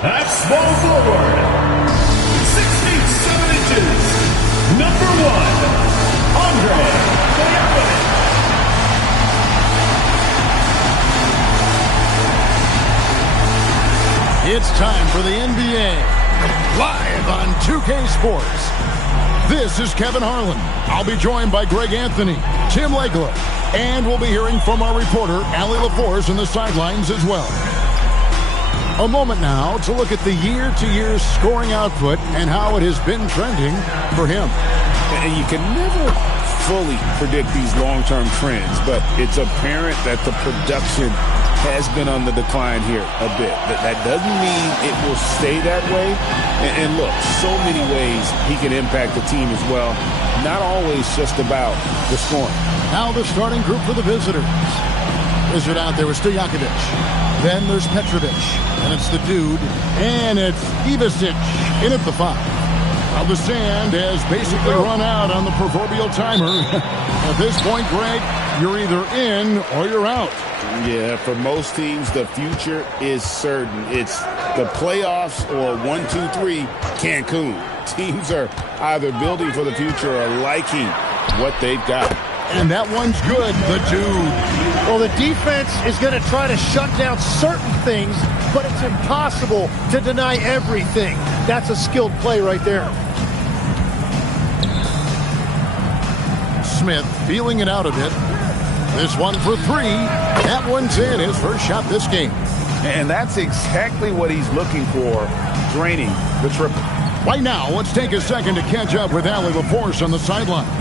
At small forward, 6'7" number 1, Andre Stojakovic. It's time for the NBA, live on 2K Sports. This is Kevin Harlan. I'll be joined by Greg Anthony, Tim Legler, and we'll be hearing from our reporter, Allie LaForce, on the sidelines as well. A moment now to look at the year-to-year scoring output and how it has been trending for him. And you can never fully predict these long-term trends, but it's apparent that the production has been on the decline here a bit. That doesn't mean it will stay that way. And look, so many ways he can impact the team as well. Not always just about the scoring. Now the starting group for the visitors. Wizard out there with Stojakovic. Then there's Petrovic. And it's the dude. And it's Ivicic in at the 5. Now the sand has basically run out on the proverbial timer. At this point, Greg, you're either in or you're out. Yeah, for most teams, the future is certain. It's the playoffs or 1, 2, 3, Cancun. Teams are either building for the future or liking what they've got. And that one's good, the dude. Well, the defense is going to try to shut down certain things, but it's impossible to deny everything. That's a skilled play right there. Smith feeling it out a bit. This one for 3. That one's in, his first shot this game. And that's exactly what he's looking for, draining the triple. Right now, let's take a second to catch up with Allie LaForce on the sidelines.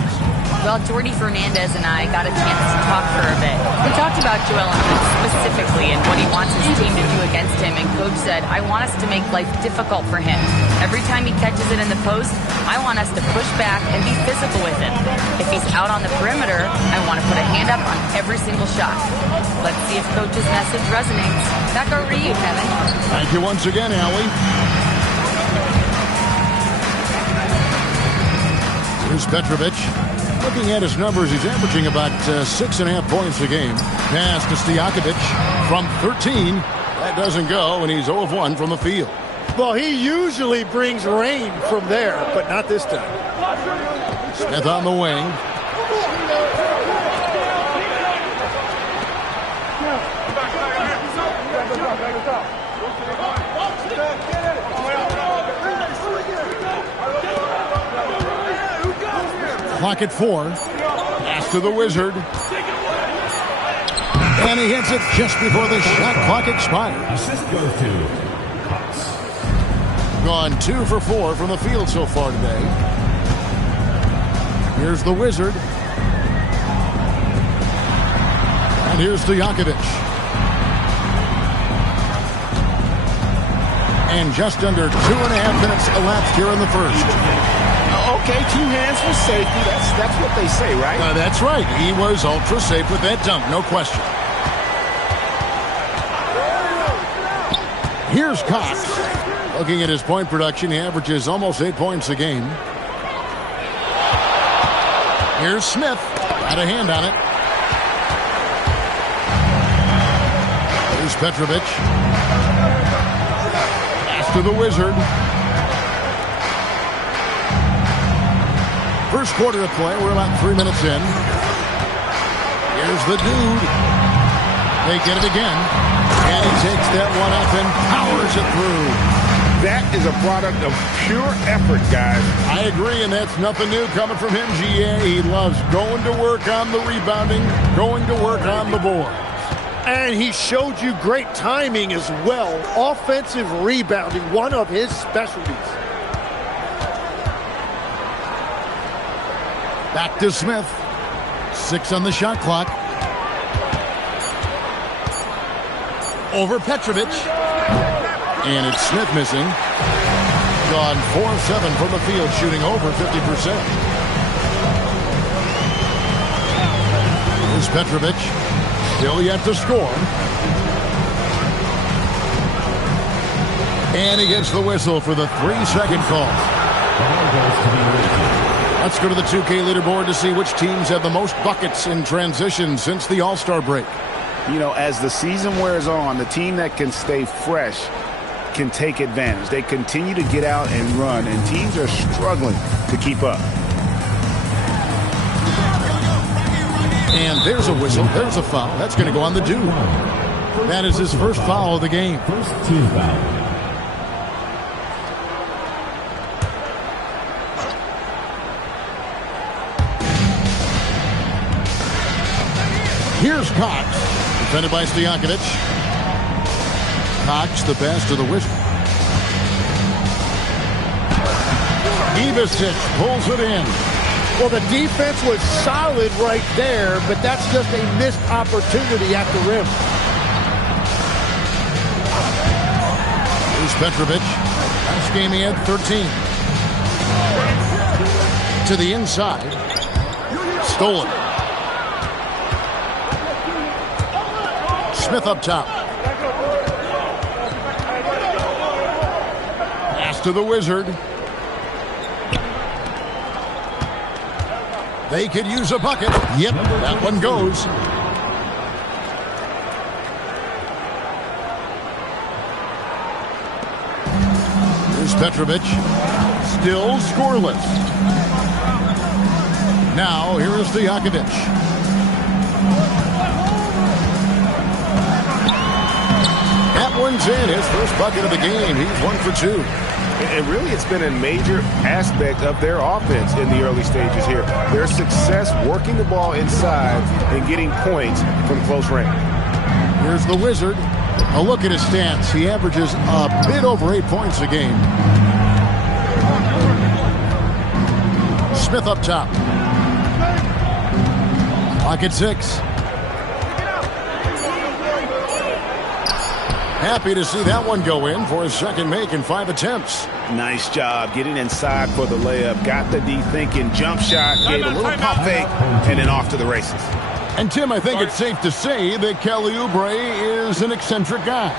Well, Jordy Fernandez and I got a chance to talk for a bit. We talked about Joel Embiid specifically and what he wants his team to do against him, and Coach said, I want us to make life difficult for him. Every time he catches it in the post, I want us to push back and be physical with him. If he's out on the perimeter, I want to put a hand up on every single shot. Let's see if Coach's message resonates. Back over to you, Kevin. Thank you once again, Allie. Here's Petrovic. Looking at his numbers, he's averaging about 6.5 points a game. Pass to Stojakovic from 13. That doesn't go, and he's 0 of 1 from the field. Well, he usually brings rain from there, but not this time. Smith on the wing. Clock at 4. Pass to the Wizard. And he hits it just before the shot clock expires. Gone 2 for 4 from the field so far today. Here's the Wizard. And here's Stojakovic. And just under 2.5 minutes elapsed here in the first. Okay, 2 hands for safety. That's what they say, right? That's right. He was ultra safe with that dunk, no question. Here's Cox. Looking at his point production, he averages almost 8 points a game. Here's Smith. Got a hand on it. Here's Petrovic. Pass to the Wizard. First quarter of play, we're about 3 minutes in. Here's the dude. They get it again. And he takes that one up and powers it through. That is a product of pure effort, guys. I agree, and that's nothing new coming from him, GA. He loves going to work on the rebounding, going to work on the board. And he showed you great timing as well. Offensive rebounding, one of his specialties. Back to Smith. 6 on the shot clock. Over Petrovic. And it's Smith missing. Gone 4 of 7 from the field, shooting over 50%. Here's Petrovic. Still yet to score. And he gets the whistle for the 3-second call. Let's go to the 2K leaderboard to see which teams have the most buckets in transition since the All-Star break. You know, as the season wears on, the team that can stay fresh can take advantage. They continue to get out and run, and teams are struggling to keep up. And there's a whistle. There's a foul. That's going to go on the dude. That is his first foul of the game. First team foul. Here's Cox, defended by Stojakovic. Cox, the pass to the Wizard. Ivicic pulls it in. Well, the defense was solid right there, but that's just a missed opportunity at the rim. Here's Petrovic. Last game he had 13. To the inside. Stolen. Smith up top. Pass to the Wizard. They could use a bucket. Yep, that one goes. Here's Petrovic. Still scoreless. Now, here is Stojakovic. That one's in. His first bucket of the game. He's 1 for 2. And really, it's been a major aspect of their offense in the early stages here. Their success working the ball inside and getting points from close range. Here's the Wizard. A look at his stats. He averages a bit over 8 points a game. Smith up top. Clock at 6. Happy to see that one go in for his second make in 5 attempts. Nice job getting inside for the layup. Got the D thinking. Jump shot. Gave a little pump fake. And then off to the races. And, Tim, I think it's safe to say that Kelly Oubre is an eccentric guy.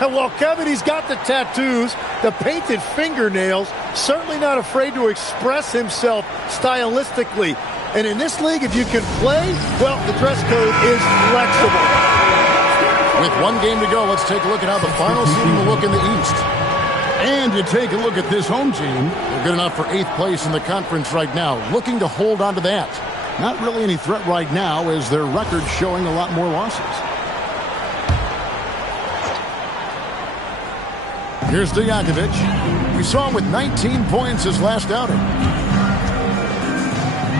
Well, Kevin, he's got the tattoos, the painted fingernails, certainly not afraid to express himself stylistically. And in this league, if you can play, well, the dress code is flexible. With one game to go, let's take a look at how the final seeding will look in the East. And you take a look at this home team. They're good enough for 8th place in the conference right now, looking to hold on to that. Not really any threat right now as their record showing a lot more losses. Here's Stojakovic. We saw him with 19 points his last outing.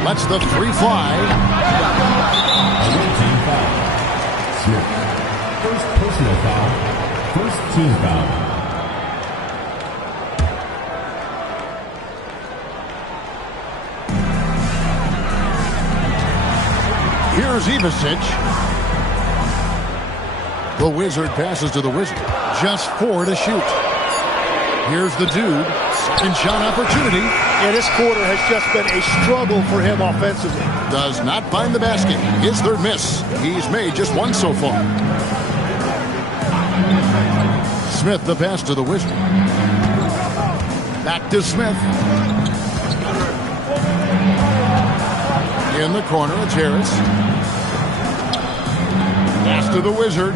Lets the 3 fly. Team foul. Smith. First personal foul. First team foul. Here's Ivicic. The Wizard passes to the Wizard. Just 4 to shoot. Here's the dude. Second shot opportunity. Yeah, this quarter has just been a struggle for him offensively. Does not find the basket. His third miss. He's made just 1 so far. Smith the pass to the Wizard. Back to Smith. In the corner, it's Harris. Pass to the Wizard.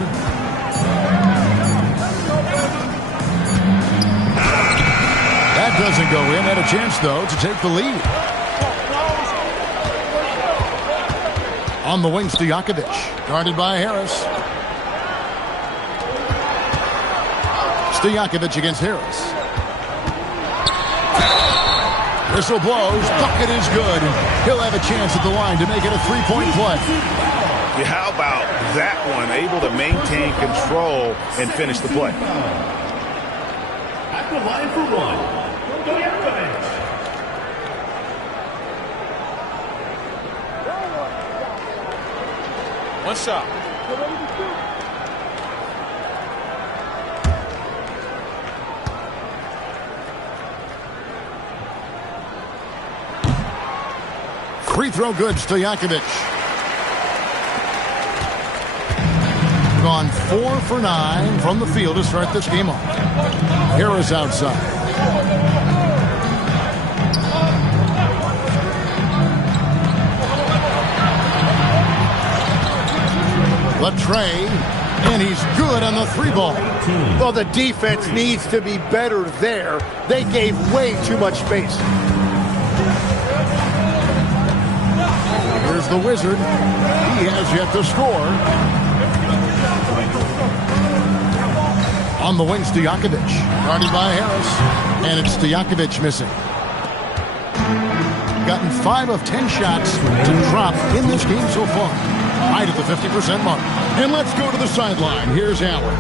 That doesn't go in. Had a chance, though, to take the lead. On the wing, Stojakovic. Guarded by Harris. Stojakovic against Harris. Whistle blows. Bucket is good. He'll have a chance at the line to make it a 3-point play. Yeah, how about that one? Able to maintain control and finish the play. At the line for 1. One shot. Free throw good, Stojakovic. Gone 4 for 9 from the field to start this game off. Harris outside. Latrey And he's good on the 3-ball. Well, the defense needs to be better there. They gave way too much space. Here's the Wizard. He has yet to score. On the wing, Stojakovic. Guarded by Harris. And it's Stojakovic missing. Gotten 5 of 10 shots to drop in this game so far. Right at the 50% mark. And let's go to the sideline. Here's Allen.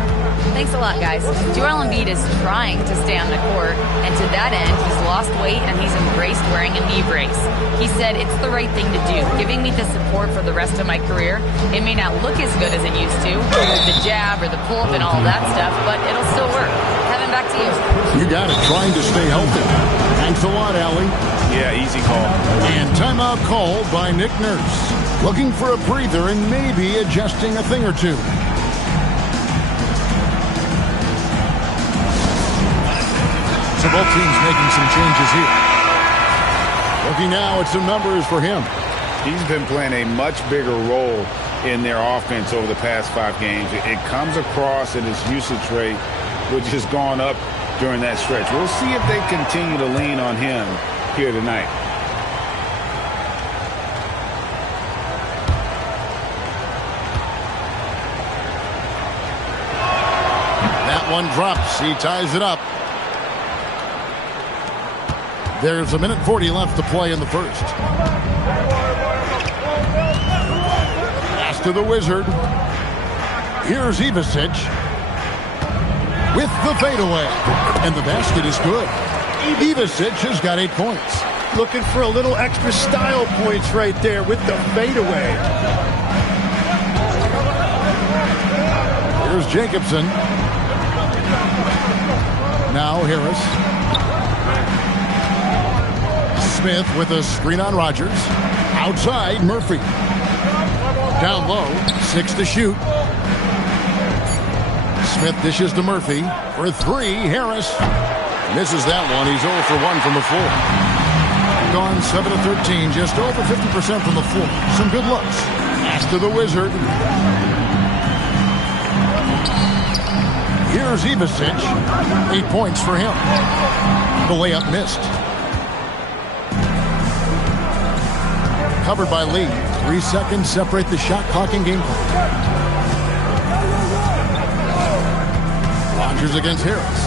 Thanks a lot, guys. Joel Embiid is trying to stay on the court, and to that end, he's lost weight and he's embraced wearing a knee brace. He said, "It's the right thing to do, giving me the support for the rest of my career. It may not look as good as it used to, with the jab or the pull-up and all that stuff, but it'll still work." Kevin, back to you. You got it. Trying to stay healthy. Thanks a lot, Allie. Yeah, easy call. And timeout called by Nick Nurse. Looking for a breather and maybe adjusting a thing or two. So both teams making some changes here. Looking now at some numbers for him. He's been playing a much bigger role in their offense over the past 5 games. It comes across in his usage rate, which has gone up during that stretch. We'll see if they continue to lean on him here tonight. That one drops. He ties it up. There's 1:40 left to play in the first. Pass to the Wizard. Here's Ivicic with the fadeaway. And the basket is good. Ivicic has got 8 points. Looking for a little extra style points right there with the fadeaway. Here's Jacobson. Now Harris. Smith with a screen on Rogers. Outside, Murphy. Down low, 6 to shoot. Smith dishes to Murphy. For 3, Harris. Misses that one. He's 0 for 1 from the floor. Gone 7 of 13, just over 50% from the floor. Some good looks. Pass to the Wizard. Here's Ivicic. 8 points for him. The layup missed. Covered by Lee. 3 seconds separate the shot clock and game clock. Rogers against Harris.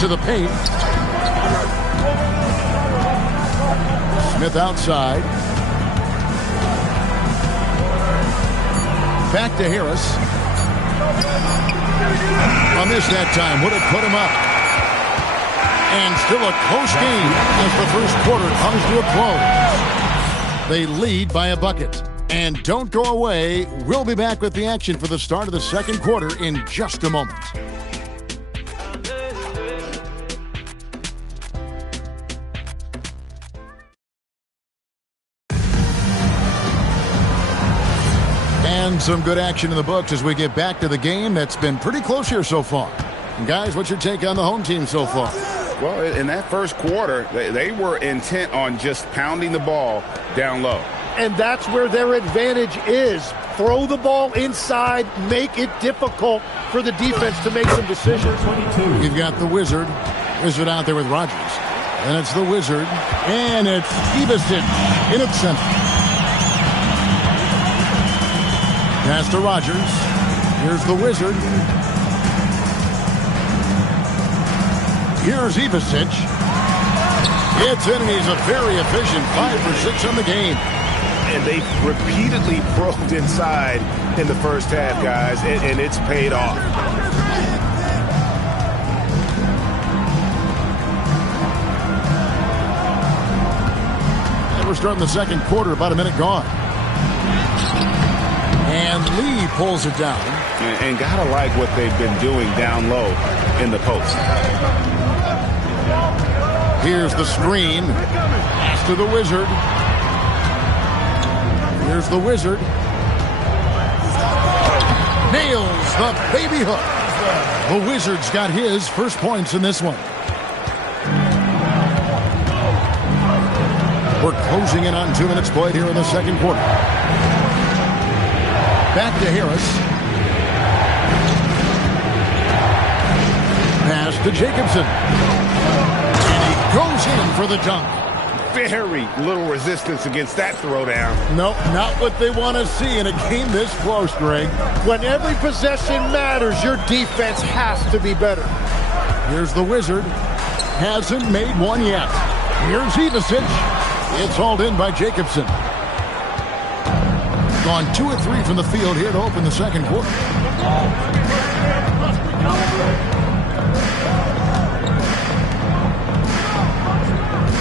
To the paint. Smith outside. Back to Harris. A miss that time. Would have put him up. And still a close game as the first quarter comes to a close. They lead by a bucket. And don't go away. We'll be back with the action for the start of the second quarter in just a moment. And some good action in the books as we get back to the game that's been pretty close here so far. And guys, what's your take on the home team so far? Well, in that first quarter, they were intent on just pounding the ball down low. And that's where their advantage is. Throw the ball inside, make it difficult for the defense to make some decisions. You've got the Wizard. Wizard out there with Rogers. And it's the Wizard. And it's Ivicic in its center. Pass to Rogers. Here's the Wizard. Here's Ivicic. It's in, and he's a very efficient 5 for 6 on the game. And they repeatedly probed inside in the first half, guys, and it's paid off. And we're starting the second quarter, about a minute gone. And Lee pulls it down. And gotta like what they've been doing down low in the post. Here's the screen. Pass to the Wizard. Here's the Wizard. Nails the baby hook. The Wizard's got his first points in this one. We're closing in on 2 minutes played here in the second quarter. Back to Harris. Pass to Jacobson. And he goes in for the dunk. Very little resistance against that throwdown. Nope, not what they want to see in a game this close, Greg. When every possession matters, your defense has to be better. Here's the Wizard. Hasn't made one yet. Here's Ivasic. It's hauled in by Jacobson. Gone 2 of 3 from the field here to open the second quarter.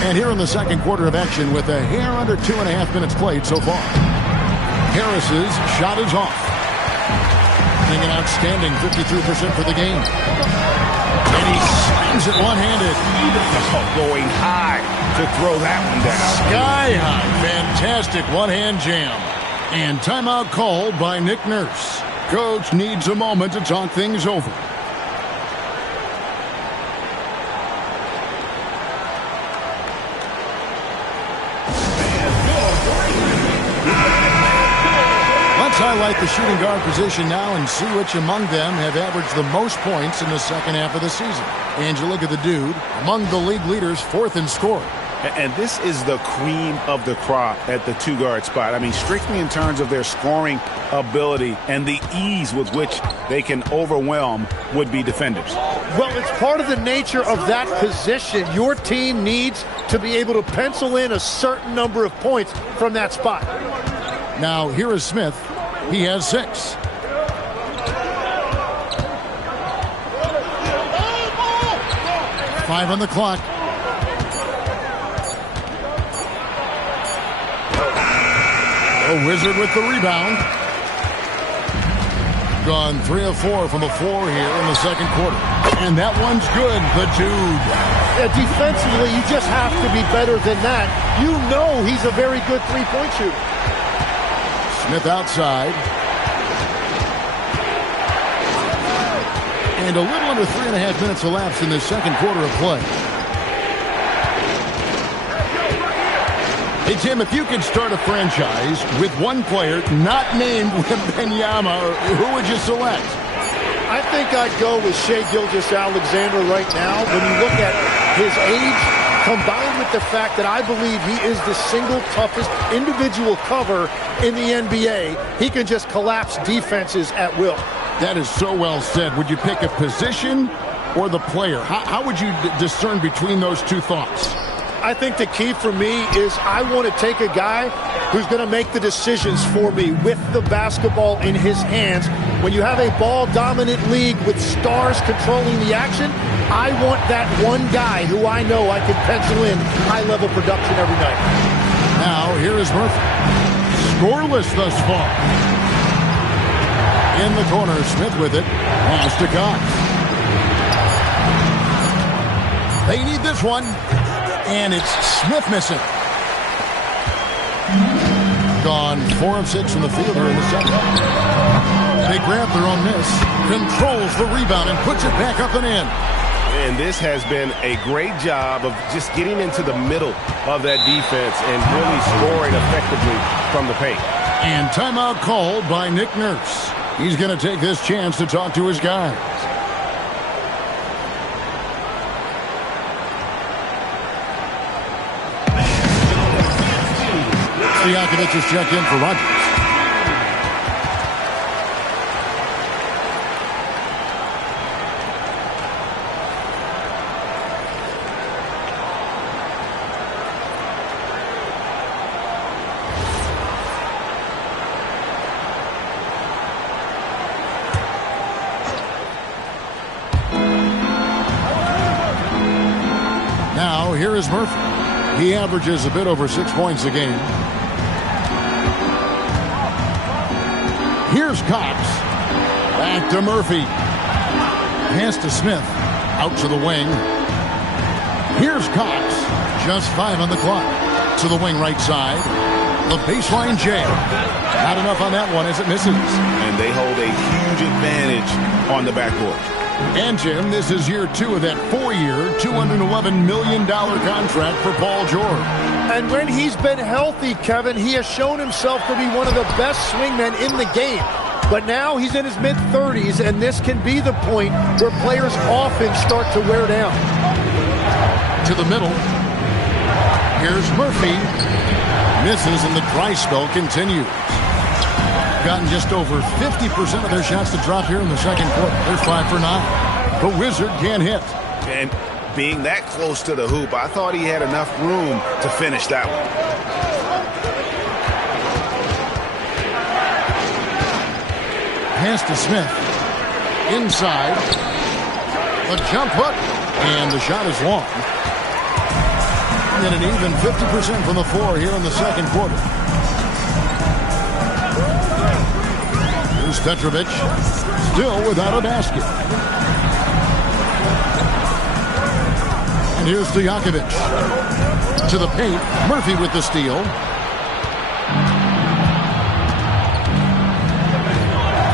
And here in the second quarter of action with a hair under 2.5 minutes played so far. Harris's shot is off. Being an outstanding 53% for the game. And he slams it one-handed. Going high to throw that one down. Sky high. Fantastic one-hand jam. And timeout called by Nick Nurse. Coach needs a moment to talk things over. Let's highlight the shooting guard position now and see which among them have averaged the most points in the second half of the season. And you look at the dude, among the league leaders, 4th in scoring. And this is the cream of the crop at the 2-guard spot. I mean, strictly in terms of their scoring ability and the ease with which they can overwhelm would-be defenders. Well, it's part of the nature of that position. Your team needs to be able to pencil in a certain number of points from that spot. Now, here is Smith. He has 6. Five on the clock. The Wizard with the rebound. Gone 3 of 4 from the floor here in the second quarter. And that one's good. The dude. Yeah, defensively, you just have to be better than that. You know he's a very good three-point shooter. Smith outside. And a little under 3.5 minutes elapsed in the second quarter of play. Hey, Tim, if you could start a franchise with one player not named Wembanyama, who would you select? I think I'd go with Shai Gilgeous-Alexander right now. When you look at his age, combined with the fact that I believe he is the single toughest individual cover in the NBA, he can just collapse defenses at will. That is so well said. Would you pick a position or the player? How would you discern between those two thoughts? I think the key for me is I want to take a guy who's going to make the decisions for me with the basketball in his hands. When you have a ball-dominant league with stars controlling the action, I want that one guy who I know I can pencil in high-level production every night. Now, here is Murphy. Scoreless thus far. In the corner, Smith with it. Pass to Cox. They need this one. And it's Smith missing. Gone 4 of 6 from the field here in the second. They grab their own miss. Controls the rebound and puts it back up and in. And this has been a great job of just getting into the middle of that defense and really scoring effectively from the paint. And timeout called by Nick Nurse. He's going to take this chance to talk to his guys. Stojakovic is checked in for Rodgers. Now, here is Murphy. He averages a bit over 6 points a game. Here's Cox. Back to Murphy. Pass to Smith. Out to the wing. Here's Cox. Just 5 on the clock. To the wing right side. The baseline jam. Not enough on that one as it misses. And they hold a huge advantage on the backcourt. And, Jim, this is year 2 of that 4-year, $211 million contract for Paul George. And when he's been healthy, Kevin, he has shown himself to be one of the best swingmen in the game. But now he's in his mid-30s, and this can be the point where players often start to wear down. To the middle. Here's Murphy. Misses, and the dry spell continues. Gotten just over 50% of their shots to drop here in the second quarter. They're 5 for 9. The Wizard can't hit. And being that close to the hoop, I thought he had enough room to finish that one. Pass to Smith. Inside. A jump hook. And the shot is long. And an even 50% from the floor here in the second quarter. Here's Petrovic. Still without a basket. And here's Stojakovic. To the paint. Murphy with the steal.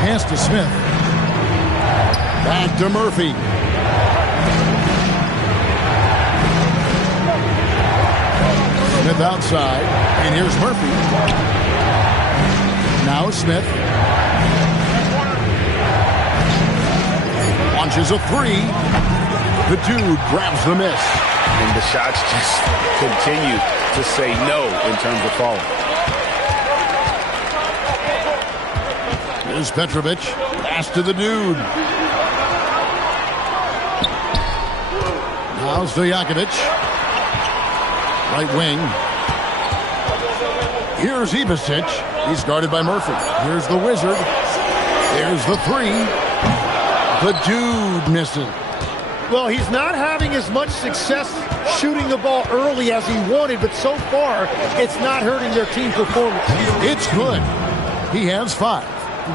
Pass to Smith. Back to Murphy. Smith outside. And here's Murphy. Now Smith. Launches a three. The dude grabs the miss. And the shots just continue to say no in terms of falling. Here's Petrovic. Pass to the dude. Now Stojakovic. Right wing. Here's Ivasic. He's guarded by Murphy. Here's the Wizard. There's the three. The dude missing. Well, he's not having as much success shooting the ball early as he wanted, but so far, it's not hurting their team performance. It's good. He has 5.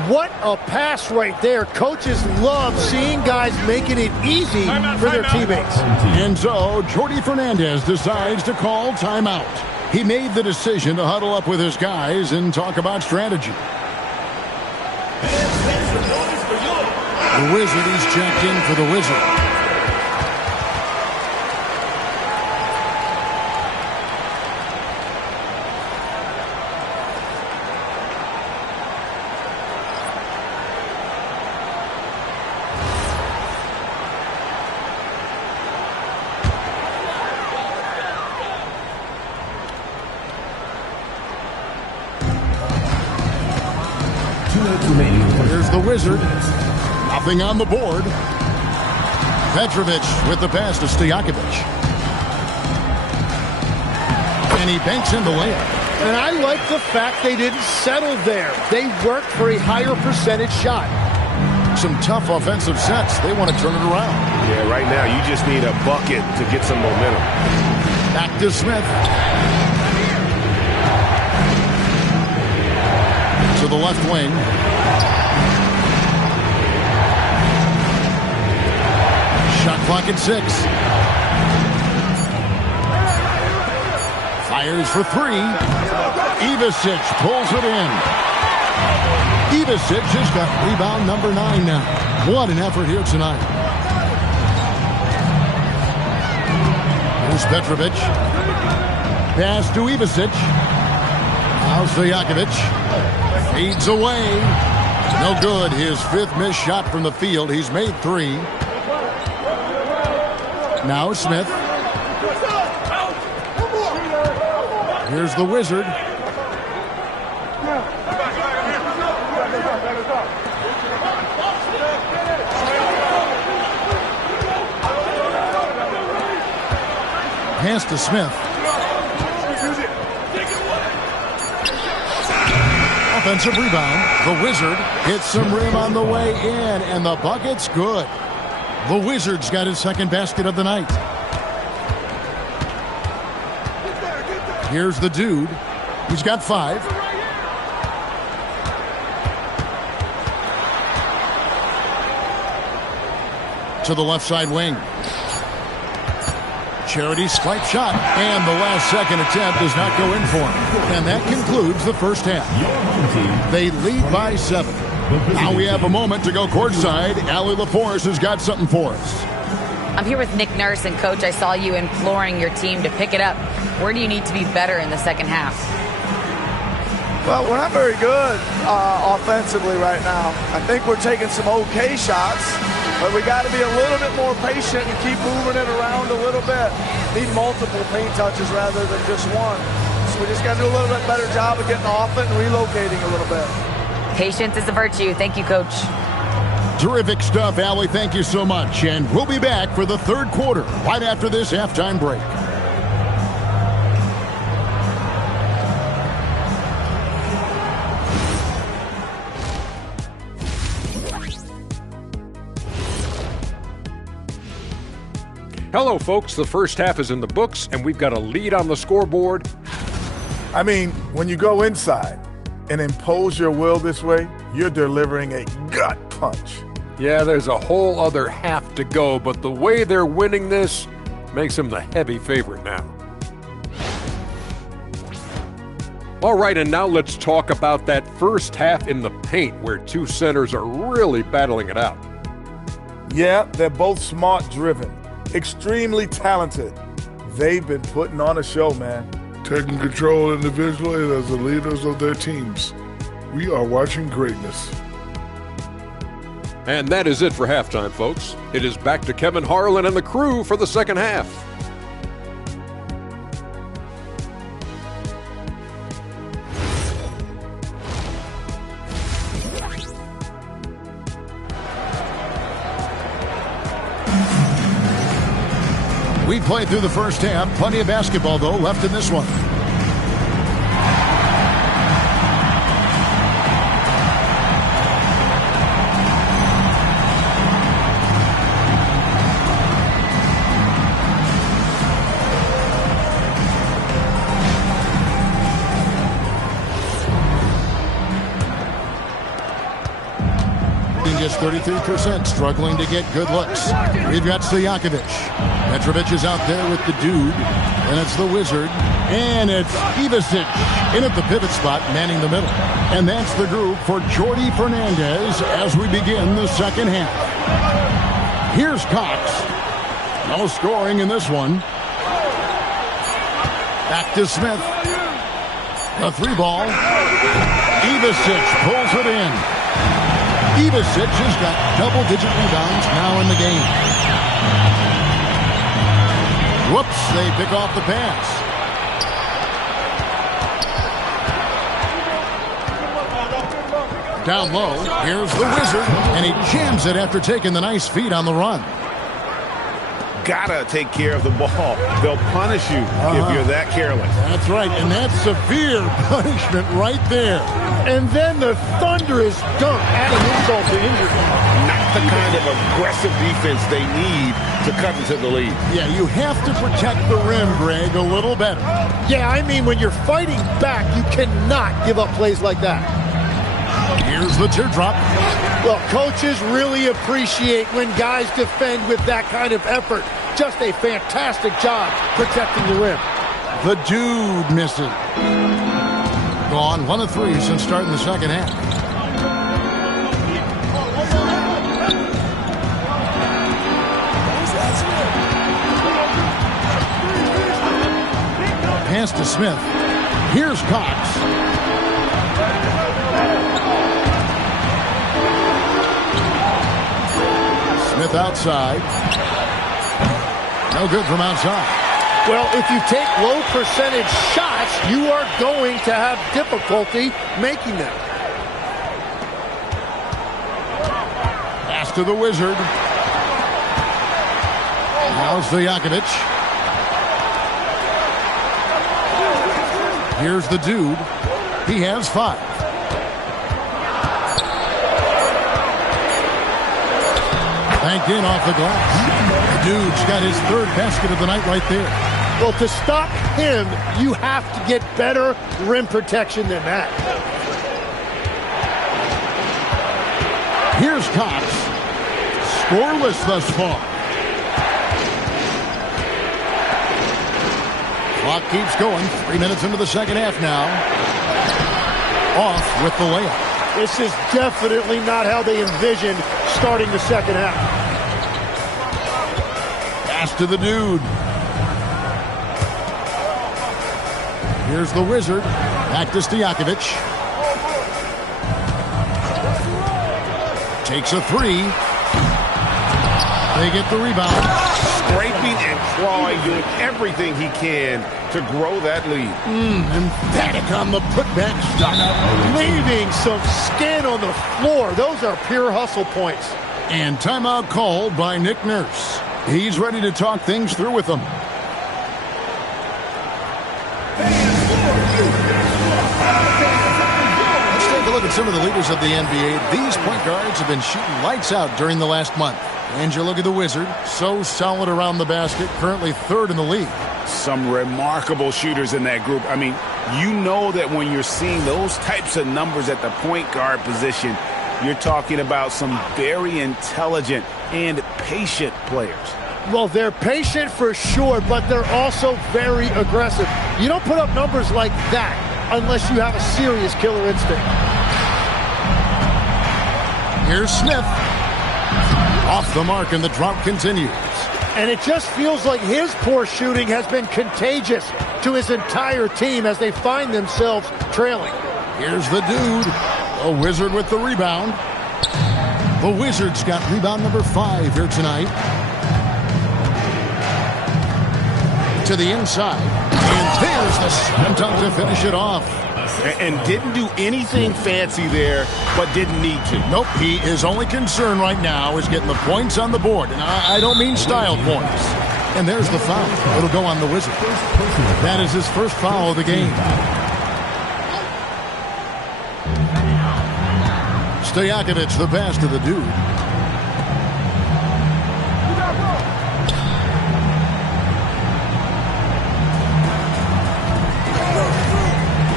What a pass right there. Coaches love seeing guys making it easy for their teammates. And so, Jordi Fernandez decides to call timeout. He made the decision to huddle up with his guys and talk about strategy. The Wizard, he's checked in for the Wizard. Here's the Wizard. Nothing on the board. Petrovic with the pass to Stojakovic. And he banks in the layup. And I like the fact they didn't settle there. They worked for a higher percentage shot. Some tough offensive sets. They want to turn it around. Yeah, right now you just need a bucket to get some momentum. Back to Smith. To the left wing. Shot clock at 6. Fires for 3. Ivasic pulls it in. Ivasic has got rebound number 9 now. What an effort here tonight. Here's Petrovic. Pass to Ivasic. Now Stojakovic. Fades away. No good. His 5th missed shot from the field. He's made 3. Now Smith. Here's the Wizard. Pass to Smith. Offensive rebound. The Wizard hits some rim on the way in, and the bucket's good. The Wizard's got his 2nd basket of the night. Here's the dude. He's got 5. To the left side wing. Charity swipe shot, and the last second attempt does not go in for him. And that concludes the first half. They lead by 7. Now we have a moment to go courtside. Allie LaForce has got something for us. I'm here with Nick Nurse, and Coach, I saw you imploring your team to pick it up. Where do you need to be better in the second half? Well, we're not very good offensively right now. I think we're taking some okay shots, but we got to be a little bit more patient and keep moving it around a little bit. Need multiple paint touches rather than just one. So we just got to do a little bit better job of getting off it and relocating a little bit. Patience is a virtue. Thank you, Coach. Terrific stuff, Allie. Thank you so much. And we'll be back for the third quarter right after this halftime break. Hello, folks. The first half is in the books, and we've got a lead on the scoreboard. I mean, when you go inside and impose your will this way, you're delivering a gut punch. Yeah, there's a whole other half to go, but the way they're winning this makes them the heavy favorite now. All right, and now let's talk about that first half in the paint where two centers are really battling it out. Yeah, they're both smart-driven, extremely talented. They've been putting on a show, man. Taking control individually as the leaders of their teams. We are watching greatness. And that is it for halftime, folks. It is back to Kevin Harlan and the crew for the second half. We played through the first half. Plenty of basketball, though, left in this one. Just 33%, struggling to get good looks. We've got Stojakovic. Petrovic is out there with the dude, and it's the Wizard, and it's Ivasic in at the pivot spot, manning the middle. And that's the group for Jordi Fernandez as we begin the second half. Here's Cox. No scoring in this one. Back to Smith. A three ball. Ivasic pulls it in. Ivasic has got double-digit rebounds now in the game. Whoops, they pick off the pass. Down low, here's the Wizard, and he jams it after taking the nice feed on the run. Gotta take care of the ball. They'll punish you if you're that careless. That's right, and that's severe punishment right there. And then the thunderous dunk, adding insult to injury. Not the kind of aggressive defense they need to cut into the lead. Yeah, you have to protect the rim, Greg, a little better. Yeah, I mean, when you're fighting back, you cannot give up plays like that. Here's the teardrop. Well, coaches really appreciate when guys defend with that kind of effort. Just a fantastic job protecting the rim. The dude misses. Gone 1 of 3 since starting the second half. Pass to Smith. Here's Cox. Smith outside. No good from outside. Well, if you take low percentage shots, you are going to have difficulty making them. Pass to the Wizard. Now Stojakovic. Here's the dude. He has 5. Banked in off the glass. The dude's got his 3rd basket of the night right there. Well, to stop him, you have to get better rim protection than that. Here's Cox. Scoreless thus far. Clock keeps going. 3 minutes into the second half now. Off with the layup. This is definitely not how they envisioned starting the second half. Pass to the dude. Here's the Wizard. Back to Stojakovic. Takes a three. They get the rebound. Scraping and clawing, doing everything he can to grow that lead. Emphatic on the putback shot. Leaving some skin on the floor. Those are pure hustle points. And timeout called by Nick Nurse. He's ready to talk things through with them. Let's take a look at some of the leaders of the NBA. These point guards have been shooting lights out during the last month. And you look at the Wizard, so solid around the basket, currently third in the league. Some remarkable shooters in that group. I mean, you know that when you're seeing those types of numbers at the point guard position, you're talking about some very intelligent and patient players. Well, they're patient for sure, but they're also very aggressive. You don't put up numbers like that unless you have a serious killer instinct. Here's Smith. Off the mark, and the drought continues. And it just feels like his poor shooting has been contagious to his entire team as they find themselves trailing. Here's the dude. A Wizard with the rebound. The Wizards got rebound number 5 here tonight. To the inside. And there's the slam dunk to finish it off. And didn't do anything fancy there, but didn't need to. Nope, his only concern right now is getting the points on the board. And I don't mean style points. And there's the foul. It'll go on the Wizard. That is his first foul of the game. Stojakovic, the pass to the dude.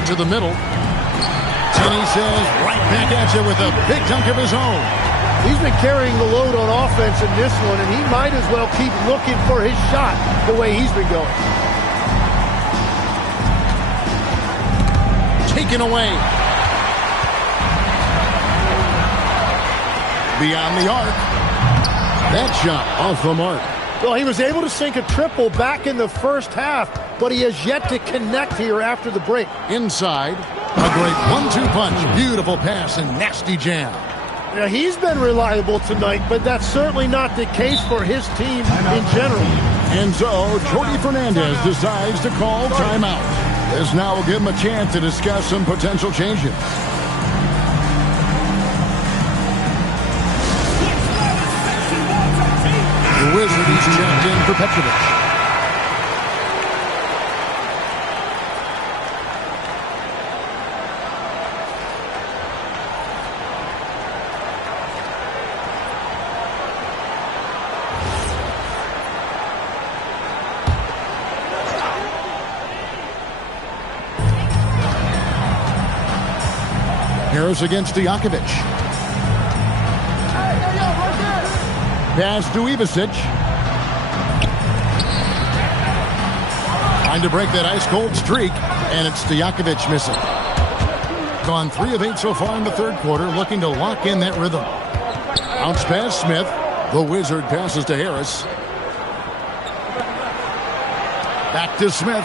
To the middle. And he says, right back at you with a big dunk of his own. He's been carrying the load on offense in this one, and he might as well keep looking for his shot the way he's been going. Taken away. Beyond the arc. That shot off the mark. Well, he was able to sink a triple back in the first half, but he has yet to connect here after the break. Inside, a great 1-2 punch. Beautiful pass and nasty jam. Now, he's been reliable tonight, but that's certainly not the case for his team in general. And so, Jordi Fernandez decides to call timeout. This now will give him a chance to discuss some potential changes. The Wizard is checked in for Petrovic. Harris against Stojakovic. Pass to Ivicic. Trying to break that ice-cold streak, and it's Stojakovic missing. Gone 3 of 8 so far in the third quarter, looking to lock in that rhythm. Bounce pass Smith. The Wizard passes to Harris. Back to Smith.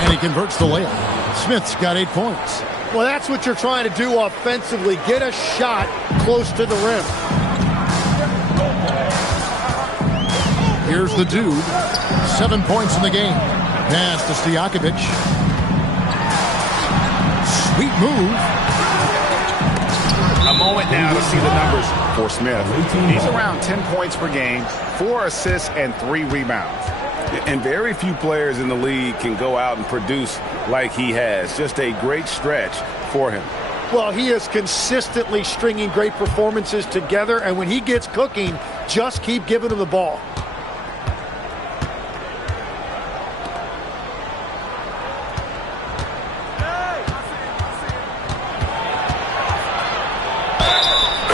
And he converts the layup. Smith's got 8 points. Well, that's what you're trying to do offensively. Get a shot close to the rim. Here's the dude. 7 points in the game. Pass to Stojakovic. Sweet move. A moment now to see the numbers for Smith. He's around 10 points per game, 4 assists, and 3 rebounds. And very few players in the league can go out and produce like he has. Just a great stretch for him. Well, he is consistently stringing great performances together, and when he gets cooking, just keep giving him the ball.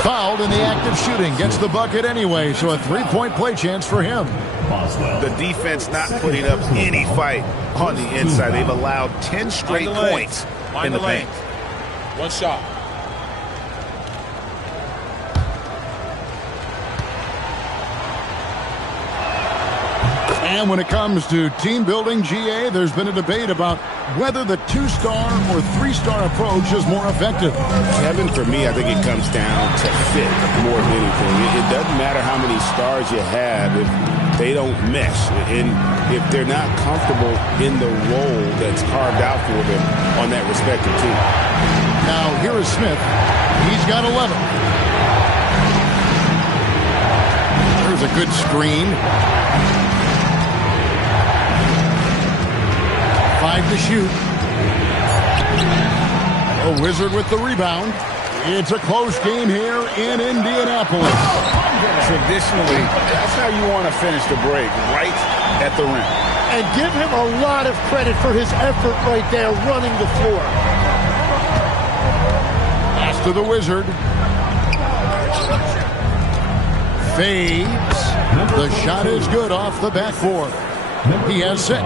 Fouled in the act of shooting. Gets the bucket anyway, so a 3-point play chance for him. The defense not putting up any fight on the inside. They've allowed 10 straight points in the paint. One shot. And when it comes to team building, GA, there's been a debate about whether the 2-star or 3-star approach is more effective. Kevin, for me, I think it comes down to fit more than anything. It doesn't matter how many stars you have if they don't mesh, and if they're not comfortable in the role that's carved out for them on that respective team. Now, here is Smith. He's got 11. There's a good screen. 5 to shoot. A Wizard with the rebound. It's a close game here in Indianapolis. Traditionally, that's how you want to finish the break, right at the rim. And give him a lot of credit for his effort right there running the floor. Pass to the Wizard. Fades. The shot is good off the backboard. He has 6.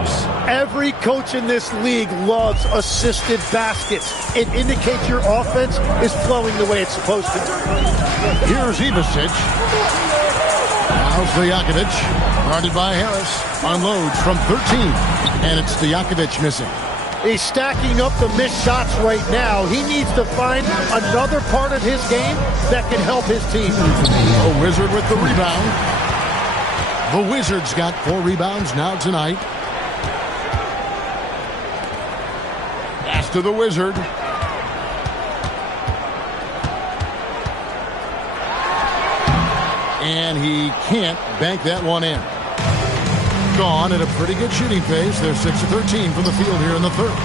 Every coach in this league loves assisted baskets. It indicates your offense is flowing the way it's supposed to. Here's Ivasic. Now Stojakovic. Guarded by Harris. Unloads from 13. And it's Stojakovic missing. He's stacking up the missed shots right now. He needs to find another part of his game that can help his team. A Wizard with the rebound. The Wizards got 4 rebounds now tonight. Pass to the Wizard. And he can't bank that one in. Gone at a pretty good shooting pace. They're 6 of 13 from the field here in the third.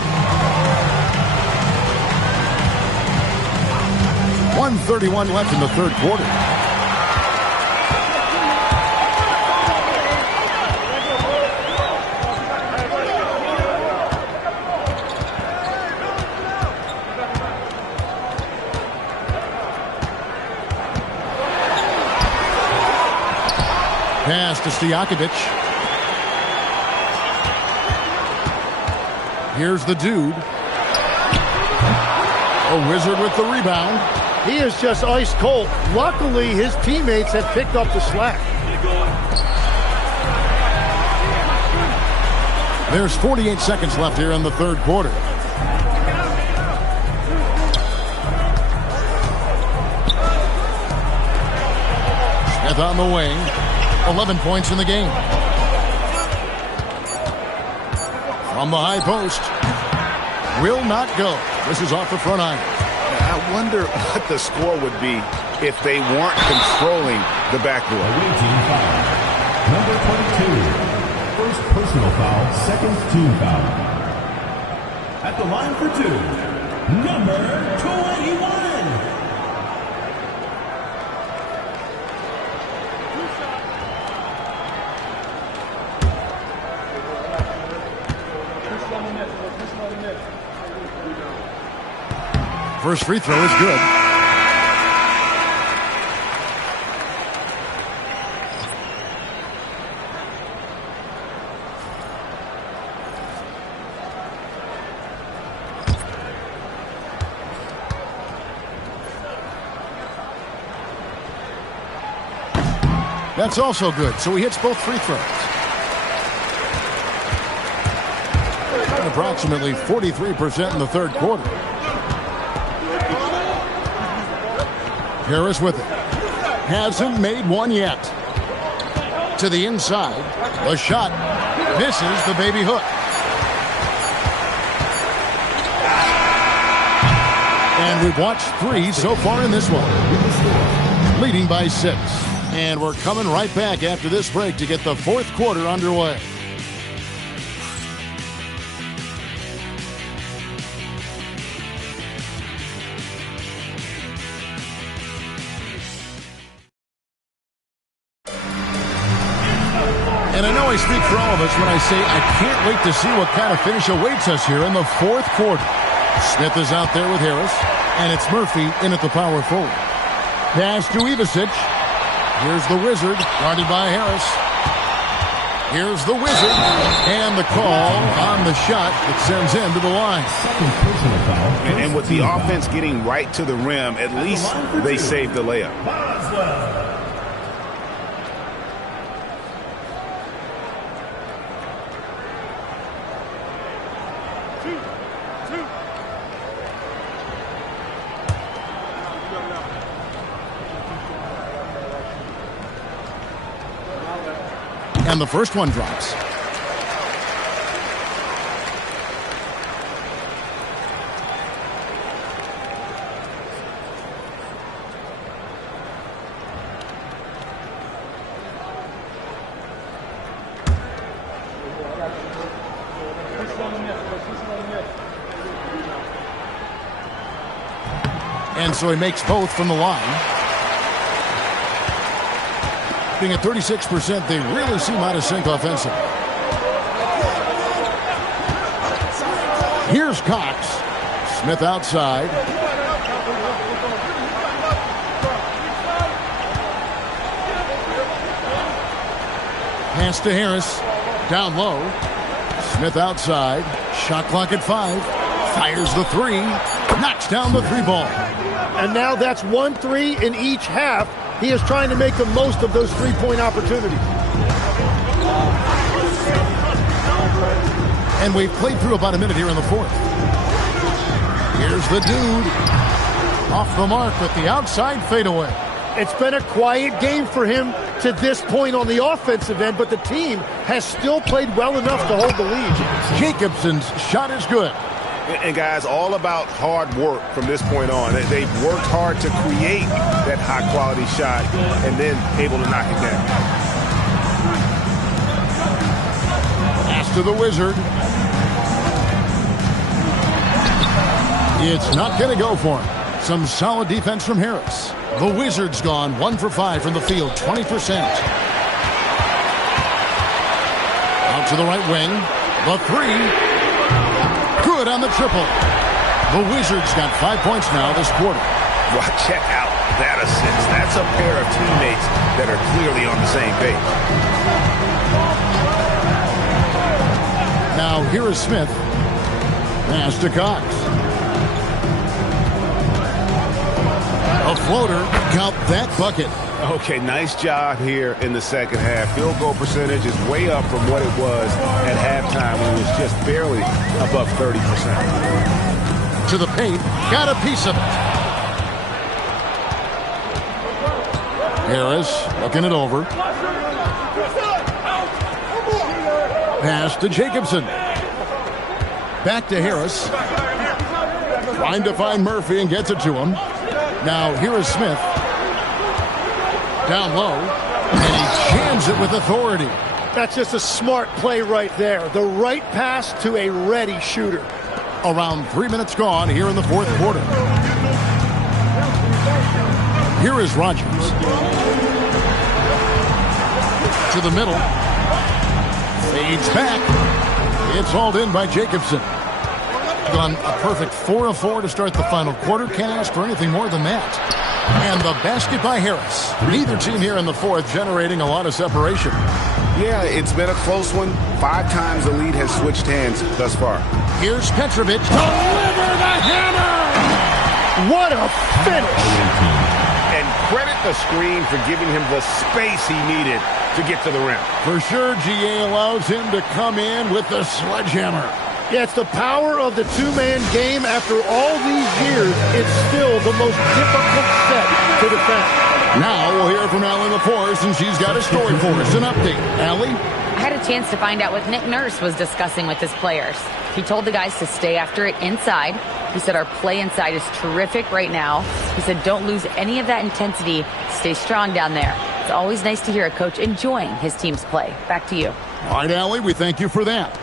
1:31 left in the third quarter. Pass to Stojakovic. Here's the dude. A Wizard with the rebound. He is just ice cold. Luckily, his teammates have picked up the slack. There's 48 seconds left here in the third quarter. Smith on the wing. 11 points in the game. From the high post. Will not go. This is off the front iron. I wonder what the score would be if they weren't controlling the backboard. Number 22. First personal foul, second team foul. At the line for 2, number 21. First free throw is good. That's also good, so he hits both free throws. Approximately 43% in the third quarter. Harris with it. Hasn't made one yet. To the inside. The shot misses the baby hook. And we've watched 3 so far in this one. Leading by 6. And we're coming right back after this break to get the fourth quarter underway. And I know I speak for all of us when I say I can't wait to see what kind of finish awaits us here in the fourth quarter. Smith is out there with Harris, and it's Murphy in at the power forward. Pass to Ivasic. Here's the Wizard, guarded by Harris. Here's the Wizard, and the call on the shot that sends him to the line. And with the offense getting right to the rim, at least they saved the layup. And the first one drops. And so he makes both from the line. Being at 36%, they really seem out of sync offensively. Here's Cox. Smith outside. Pass to Harris. Down low. Smith outside. Shot clock at 5. Fires the 3. Knocks down the 3 ball. And now that's 1-3 in each half. He is trying to make the most of those three-point opportunities. And we've played through about a minute here in the fourth. Here's the dude. Off the mark with the outside fadeaway. It's been a quiet game for him to this point on the offensive end, but the team has still played well enough to hold the lead. Jacobson's shot is good. And guys, all about hard work from this point on. They've worked hard to create that high-quality shot and then able to knock it down. Pass to the Wizard. It's not going to go for him. Some solid defense from Harris. The Wizards gone 1 for 5 from the field, 20%. Out to the right wing. The 3. Good on the triple. The Wizards got 5 points now this quarter. Well, check out that assist. That's a pair of teammates that are clearly on the same page. Now here is Smith. Pass to Cox. A floater. Count that bucket. Okay, nice job here in the second half. Field goal percentage is way up from what it was at halftime when it was just barely above 30%. To the paint. Got a piece of it. Harris looking it over. Pass to Jacobson. Back to Harris. Trying to find Murphy and gets it to him. Now here is Smith. Down low, and he jams it with authority. That's just a smart play right there. The right pass to a ready shooter. Around 3 minutes gone here in the fourth quarter. Here is Rogers. To the middle. Fades back. It's hauled in by Jacobson. Gone a perfect 4 of 4 to start the final quarter. Can't ask for anything more than that. And the basket by Harris. Neither team here in the fourth generating a lot of separation. Yeah, it's been a close one. 5 times the lead has switched hands thus far. Here's Petrovic. Deliver the hammer! What a finish! And credit the screen for giving him the space he needed to get to the rim. For sure, GA allows him to come in with the sledgehammer. Yeah, it's the power of the two-man game. After all these years, it's still the most difficult set to defend. Now we'll hear from Allie LaForce, and she's got a story for us. An update. Allie? I had a chance to find out what Nick Nurse was discussing with his players. He told the guys to stay after it inside. He said our play inside is terrific right now. He said don't lose any of that intensity. Stay strong down there. It's always nice to hear a coach enjoying his team's play. Back to you. All right, Allie, we thank you for that.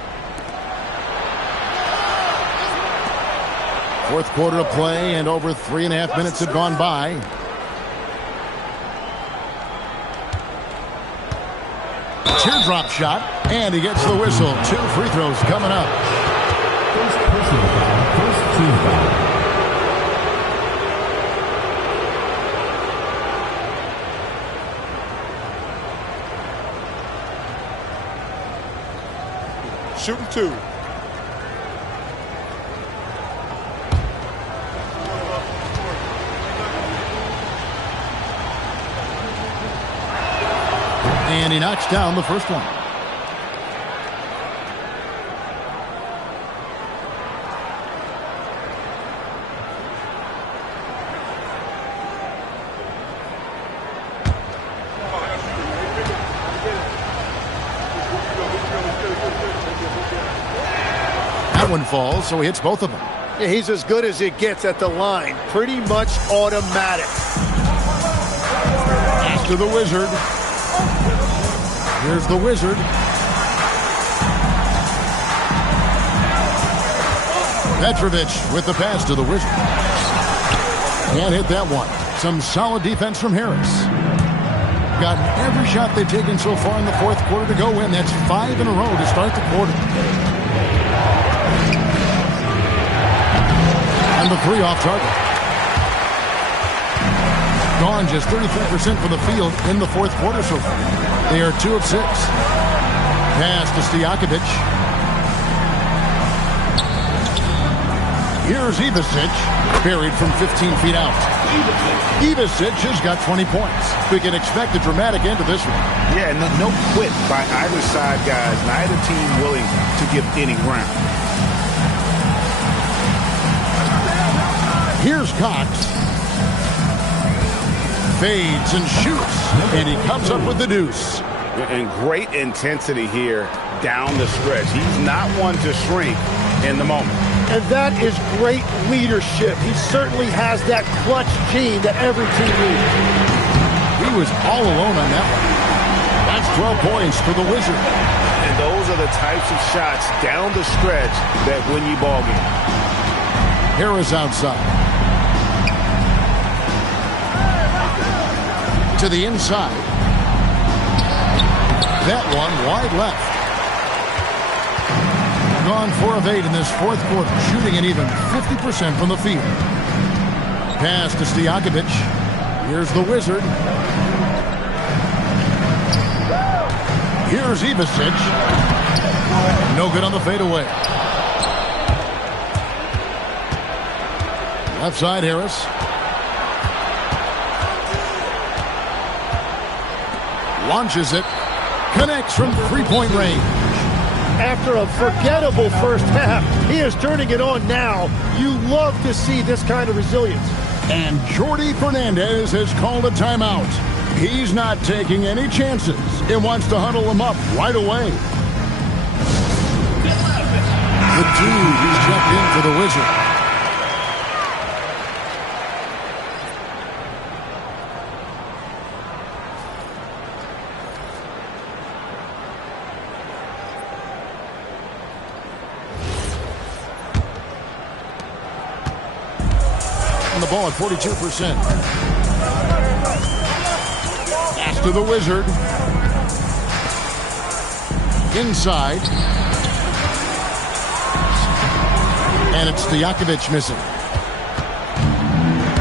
Fourth quarter of play, and over 3.5 minutes have gone by. Teardrop shot, and he gets the whistle. 2 free throws coming up. First personal foul, first team foul. Shooting 2. And he knocks down the first one. one falls, so he hits both of them. Yeah, he's as good as it gets at the line. Pretty much automatic. To the Wizard. Here's the Wizard. Petrovic with the pass to the Wizard. Can't hit that one. Some solid defense from Harris. Gotten every shot they've taken so far in the fourth quarter to go in. That's 5 in a row to start the quarter. And the 3 off target. Gone just 33% from the field in the fourth quarter so far. They are 2 of 6. Pass to Stojakovic. Here's Ivasic, buried from 15 feet out. Ivasic has got 20 points. We can expect a dramatic end to this one. Yeah, no quit by either side, guys. Neither team willing to give any ground. Here's Cox. Fades and shoots, and he comes up with the deuce. And great intensity here down the stretch. He's not one to shrink in the moment. And that is great leadership. He certainly has that clutch gene that every team needs. He was all alone on that one. That's 12 points for the Wizard. And those are the types of shots down the stretch that win you ball games. Harris outside. To the inside. That one wide left. Gone 4 of 8 in this fourth quarter, shooting an even 50% from the field. Pass to Stojakovic. Here's the Wizard. Here's Ivasic. No good on the fadeaway. Left side, Harris. Launches it. Connects from 3-point range. After a forgettable first half, he is turning it on now. You love to see this kind of resilience. And Jordi Fernandez has called a timeout. He's not taking any chances. He wants to huddle them up right away. The dude who's checked in for the Wizard. The ball at 42%. Pass to the Wizard. Inside. And it's Stojakovic missing.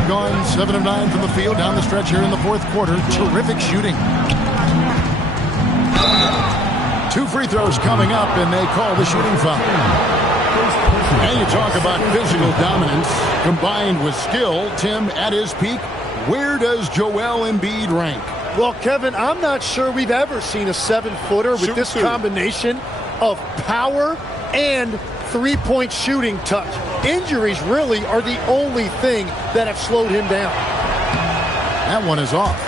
Gone 7 of 9 from the field down the stretch here in the fourth quarter. Terrific shooting. 2 free throws coming up, and they call the shooting foul. And you talk about physical dominance combined with skill. Tim, at his peak, where does Joel Embiid rank? Well, Kevin, I'm not sure we've ever seen a 7-footer with this combination of power and three-point shooting touch. Injuries really are the only thing that have slowed him down. That one is off.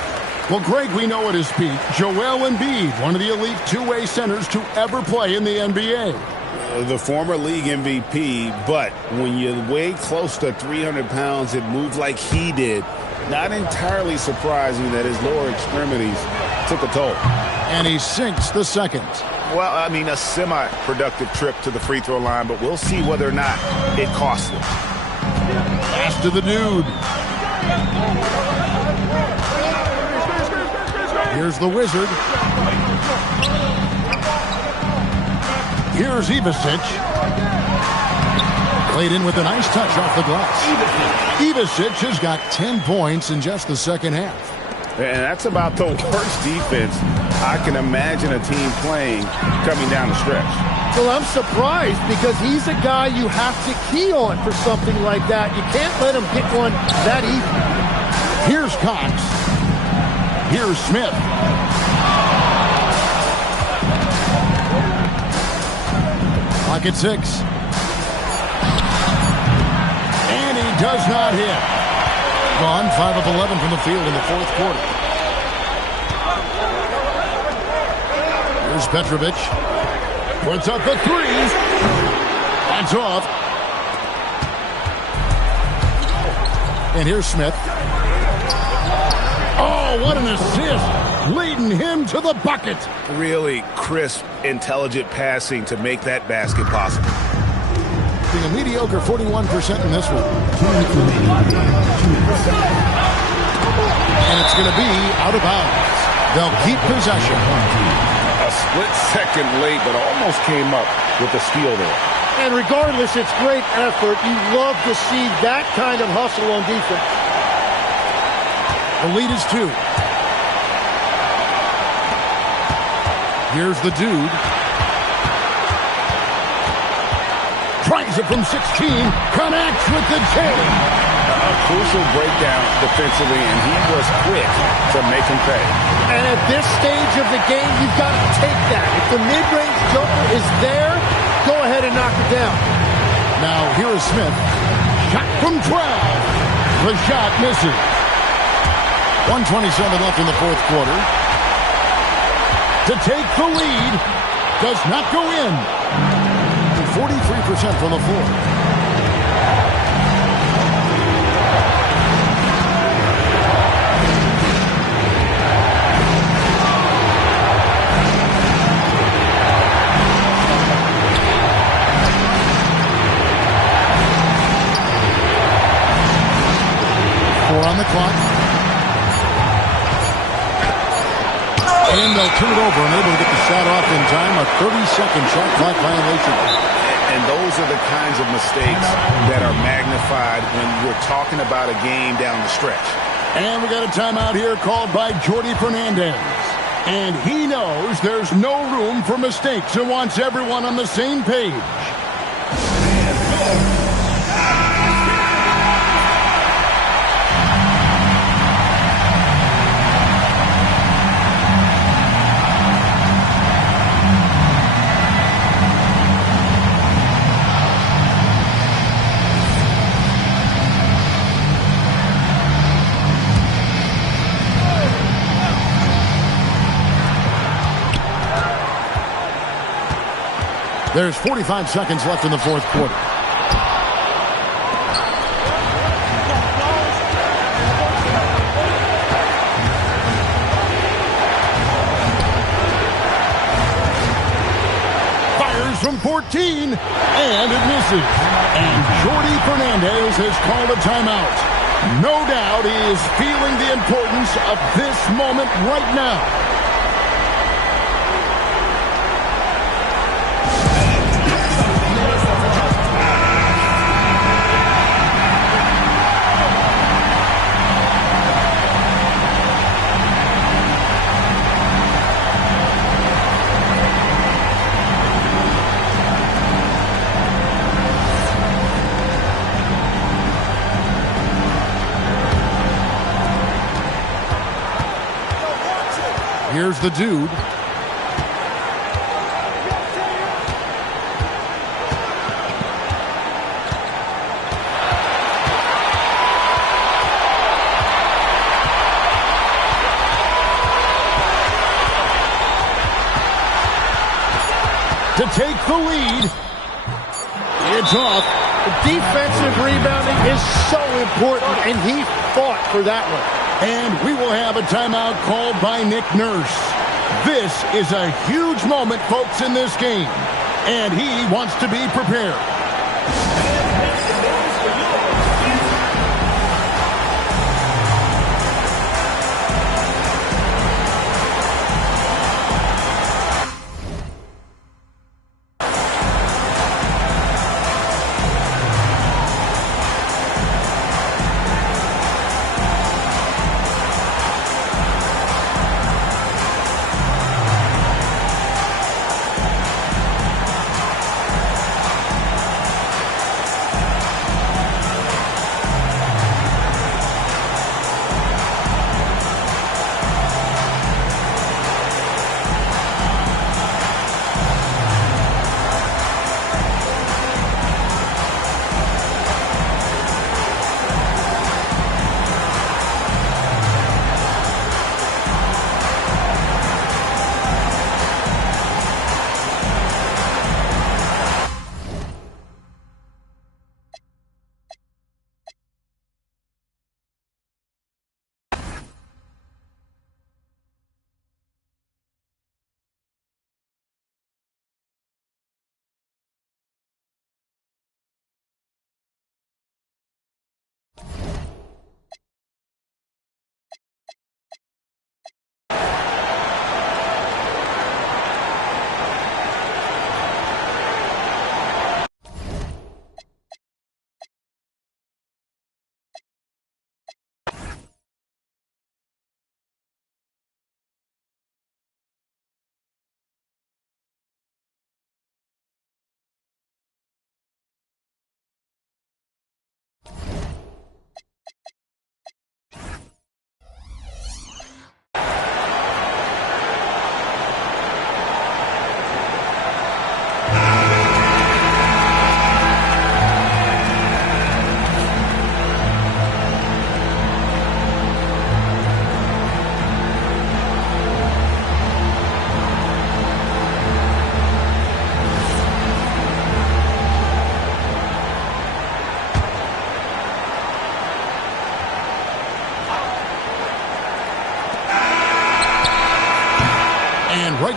Well, Greg, we know at his peak, Joel Embiid, one of the elite two-way centers to ever play in the NBA. The former league MVP, but when you weigh close to 300 pounds and move like he did, not entirely surprising that his lower extremities took a toll. And he sinks the second. Well, I mean, a semi-productive trip to the free throw line, but we'll see whether or not it costs him. Pass to the dude. Here's the Wizard. Here's Ivasic. Played in with a nice touch off the glass. Ivasic has got 10 points in just the second half. And that's about the worst defense I can imagine a team playing coming down the stretch. Well, I'm surprised because he's a guy you have to key on for something like that. You can't let him get one that easy. Here's Cox. Here's Smith. Clock at 6. And he does not hit. Gone 5 of 11 from the field in the fourth quarter. Here's Petrovic. Puts up the three. That's off. And here's Smith. Oh, what an assist. Leading him to the bucket. Really crisp, intelligent passing to make that basket possible. Being a mediocre 41% in this one. And it's going to be out of bounds. They'll keep possession. A split second late, but almost came up with the steal there. And regardless, it's great effort. You love to see that kind of hustle on defense. The lead is 2. Here's the dude. Tries it from 16. Connects with the jam. A crucial breakdown defensively, and he was quick to make him pay. And at this stage of the game, you've got to take that. If the mid-range jumper is there, go ahead and knock it down. Now, here is Smith. Shot from 12. The shot misses. 1:27 left in the fourth quarter. To take the lead. Does not go in. 43% from the floor. On the clock. And they'll turn it over, unable to get the shot off in time. A 30-second shot clock violation. And those are the kinds of mistakes that are magnified when we're talking about a game down the stretch. And we got a timeout here called by Jordy Fernandez. And he knows there's no room for mistakes and wants everyone on the same page. There's 45 seconds left in the fourth quarter. Fires from 14, and it misses. And Jordy Fernandez has called a timeout. No doubt he is feeling the importance of this moment right now. Here's the dude. To take the lead. It's off. Defensive rebounding is so important, and he fought for that one. And we will have a timeout called by Nick Nurse. This is a huge moment, folks, in this game. And he wants to be prepared.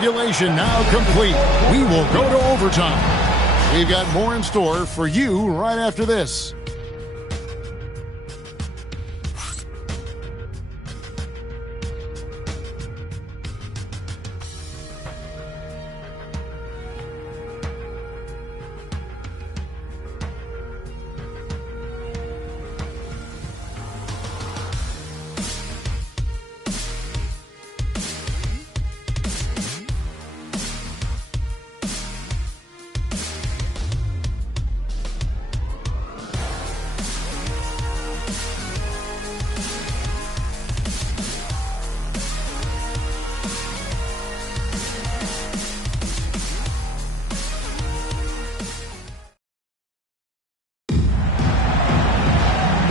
regulation now complete. We will go to overtime. We've got more in store for you right after this.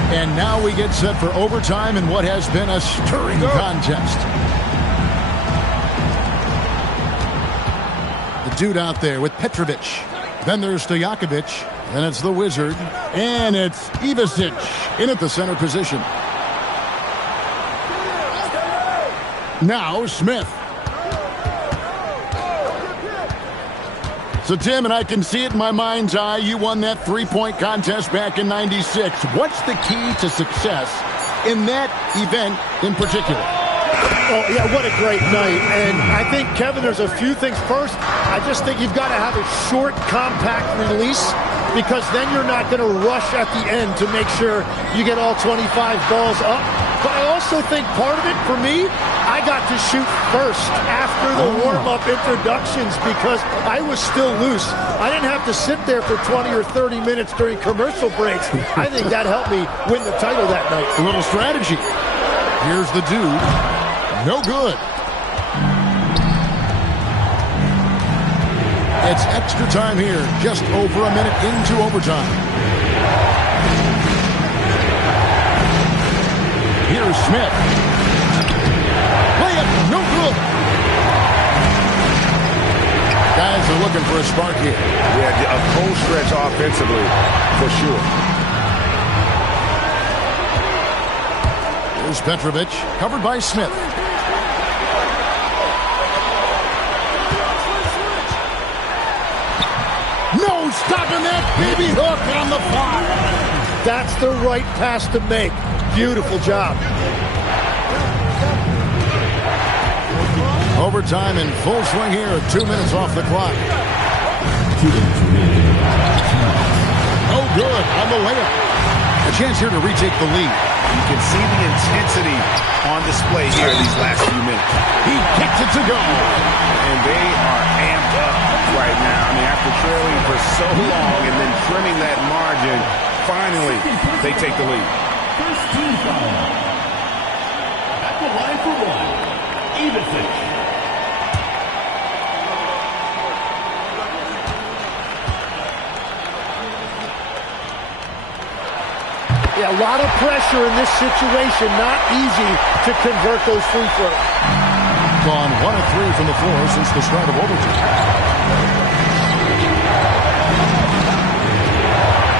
And now we get set for overtime in what has been a stirring contest. The dude out there with Petrovic. Then there's Stojakovic. Then it's the Wizard. And it's Ivasic in at the center position. Now Smith. So, Tim, and I can see it in my mind's eye, you won that three-point contest back in '96. What's the key to success in that event in particular? Oh, yeah, what a great night. And I think, Kevin, there's a few things. First, I just think you've got to have a short, compact release, because then you're not going to rush at the end to make sure you get all 25 balls up. But I also think part of it, for me, I got to shoot first after the warm-up introductions because I was still loose. I didn't have to sit there for 20 or 30 minutes during commercial breaks. I think that helped me win the title that night. A little strategy. Here's the dude. No good. It's extra time here, just over a minute into overtime. Here's Smith. Layup, no good. Guys are looking for a spark here. Yeah, a cold stretch offensively, for sure. Here's Petrovic, covered by Smith. No stopping that baby hook on the fly. That's the right pass to make. Beautiful job. Overtime in full swing here. 2 minutes off the clock. 2 minutes remaining. Oh, good on the layup. A chance here to retake the lead. You can see the intensity on display here in these last few minutes. He gets it to go. And they are amped up right now. I mean, after trailing for so long and then trimming that margin, finally they take the lead. First team foul. At the line for one, Ivasic. Yeah, a lot of pressure in this situation. Not easy to convert those free throws. Gone 1 of 3 from the floor since the start of overtime.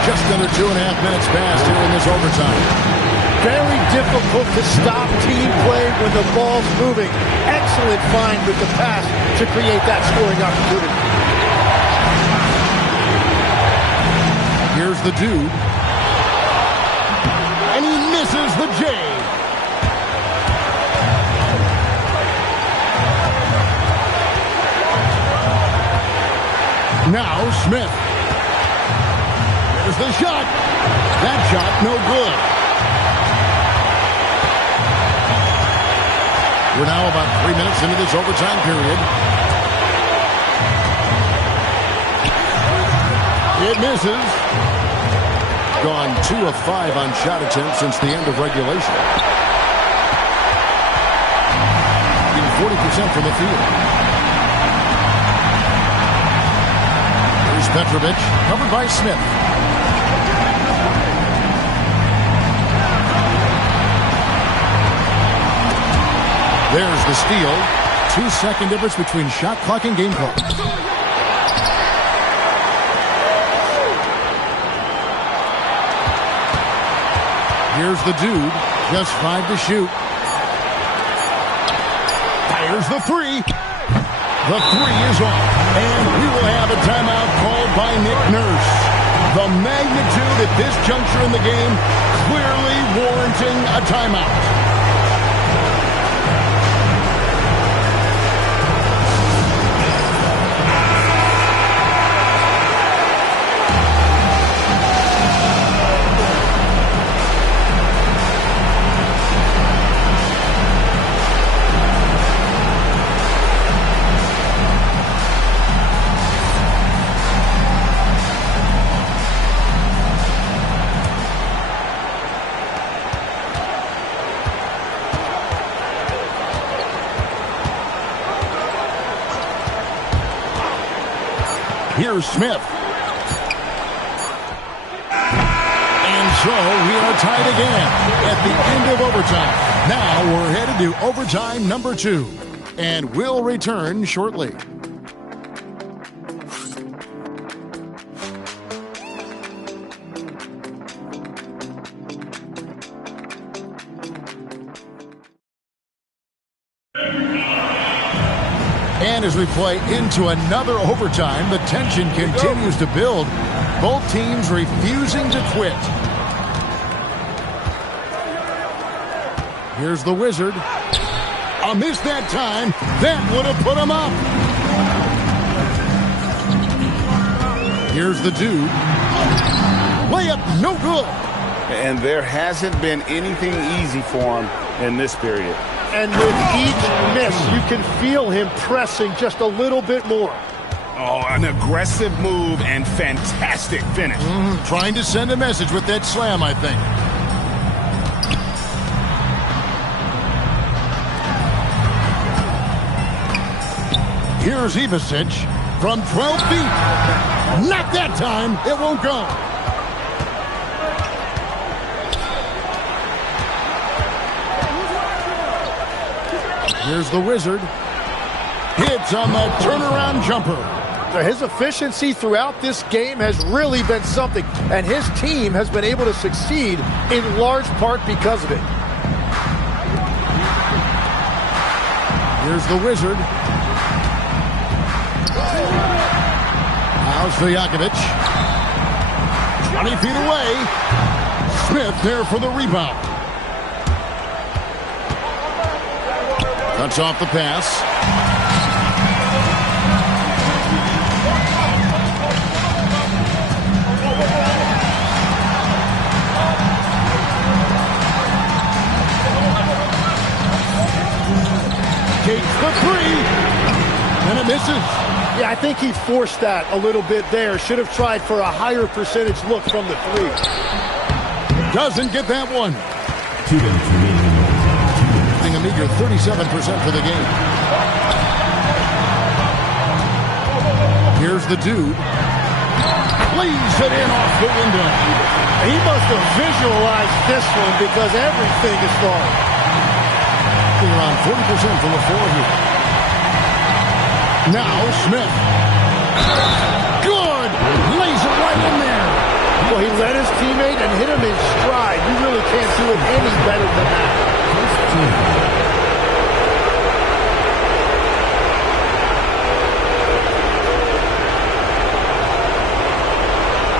Just under 2.5 minutes passed here in this overtime. Very difficult to stop team play when the ball's moving. Excellent find with the pass to create that scoring opportunity. Here's the dude. And he misses the J. Now Smith. There's the shot. That shot no good. We're now about 3 minutes into this overtime period. It misses. Gone 2 of 5 on shot attempts since the end of regulation. Getting 40% from the field. Here's Petrovic, covered by Smith. There's the steal. 2-second difference between shot clock and game clock. Here's the dude. Just 5 to shoot. Fires the 3. The three is off, and we will have a timeout called by Nick Nurse. The magnitude at this juncture in the game clearly warranting a timeout. Here's Smith. And so we are tied again at the end of overtime. Now we're headed to overtime number 2. And we'll return shortly. And as we play into another overtime, the tension continues to build. Both teams refusing to quit. Here's the Wizard. A miss that time. That would have put him up. Here's the Dude. Layup, no good. And there hasn't been anything easy for him in this period. And with each miss, you can feel him pressing just a little bit more. Oh, an aggressive move and fantastic finish. Trying to send a message with that slam, I think. Here's Ivasic from 12 feet. Not that time. It won't go. Here's the Wizard. Hits on the turnaround jumper. His efficiency throughout this game has really been something, and his team has been able to succeed in large part because of it. Here's the Wizard. Now Stojakovic. 20 feet away. Smith there for the rebound. Cuts off the pass. Takes the three. And it misses. Yeah, I think he forced that a little bit there. Should have tried for a higher percentage look from the three. Doesn't get that one. 2 minutes remaining. A meager 37% for the game. Here's the Dude. Lays it in off the window. He must have visualized this one because everything is falling. Around 40% from the floor here. Now Smith. Good! Lays it right in there. Well, he led his teammate and hit him in stride. You really can't do it any better than that.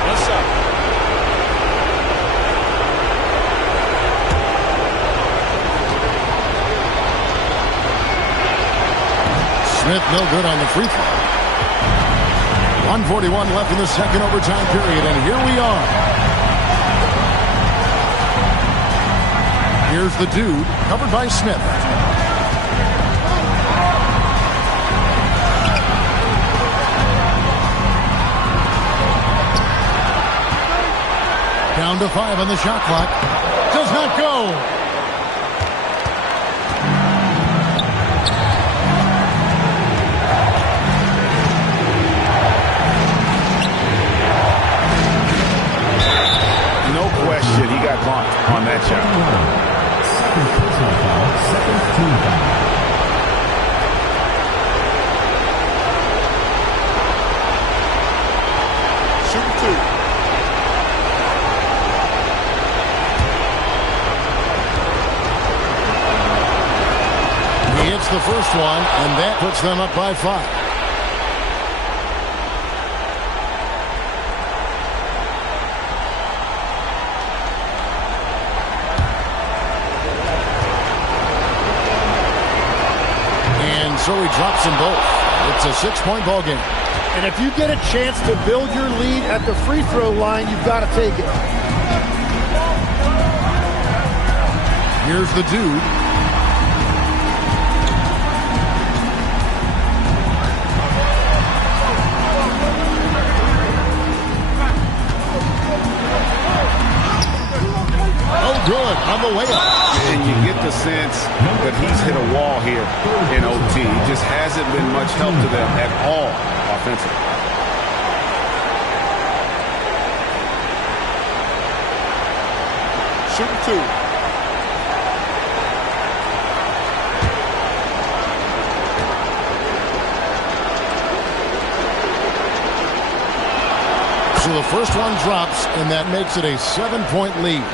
What's up? Smith no good on the free throw. 1:41 left in the second overtime period, and here we are. Here's the Dude, covered by Smith. Down to 5 on the shot clock. Does not go. No question, he got bumped on that shot. Second personal foul, second team foul. Shoot 2. He hits the first one, and that puts them up by 5. So he drops them both. It's a 6-point ball game. And if you get a chance to build your lead at the free throw line, you've got to take it. Here's the dude. Oh, good. On the way up. And you get the sense that he's hit a wall here in OT. He just hasn't been much help to them at all offensively. Shooting 2. So the first one drops, and that makes it a 7-point lead.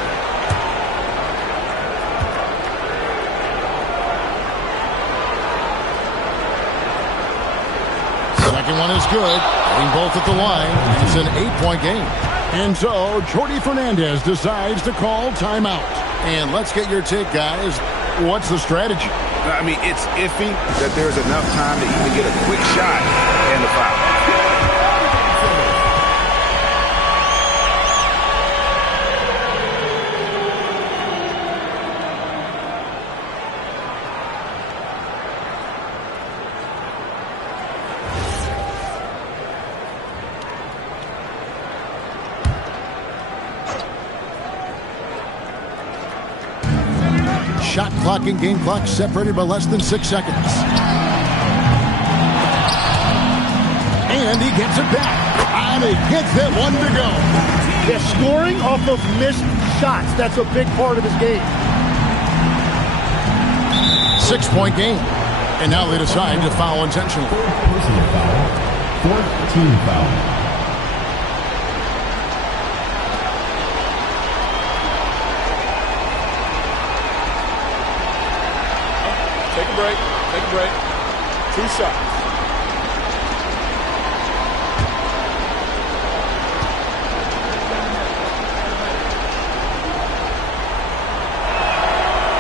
Second one is good. Hitting both at the line. It's an 8-point game. And so Jordy Fernandez decides to call timeout. And let's get your take, guys. What's the strategy? I mean, it's iffy that there's enough time to even get a quick shot and the foul. Shot clock and game clock separated by less than 6 seconds. And he gets it back. And he gets that one to go. They're scoring off of missed shots. That's a big part of his game. 6-point game. And now they decide to foul intentionally. Personal foul. 14 foul. Take a break. Take a break. 2 shots.